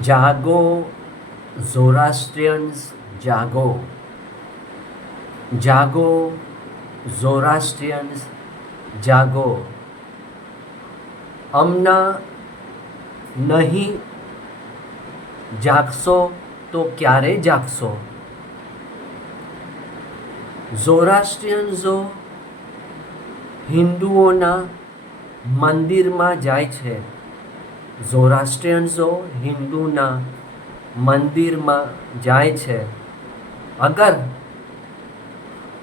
જાગો ઝોરાસ્ટ્રિયન્સ, જાગો. જાગો ઝોરાસ્ટ્રિયન્સ, જાગો. હમણાં નહીં જાગશો તો ક્યારે જાગશો? ઝોરાસ્ટ્રિયન્સો હિન્દુઓના મંદિરમાં જાય છે. ઝોરાસ્ટ્રિયન્સો હિન્દુના મંદિરમાં જાય છે.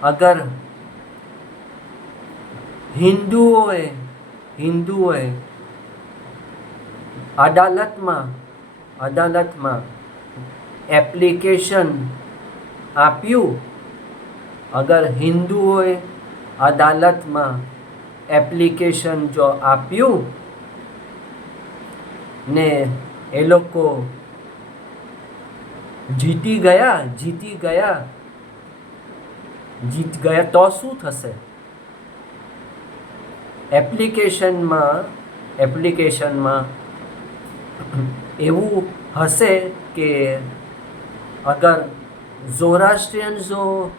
અગર હિન્દુઓએ અદાલતમાં એપ્લિકેશન આપ્યું, અગર હિન્દુઓએ અદાલતમાં એપ્લિકેશન જો આપ્યું ને એ લોકો જીતી ગયા તો શું થશે? એપ્લિકેશનમાં એવું હશે કે અગર ઝોરાસ્ટ્રિયન્સો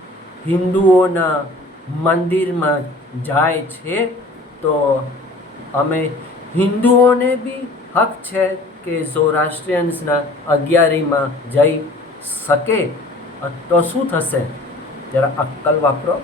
હિન્દુઓના મંદિરમાં જાય છે તો અમે હિન્દુઓને બી હક છે કે ઝોરાસ્ટ્રિયન્સના અગિયારીમાં જઈ શકે. તો શું થશે? જરા અક્કલ વાપરો.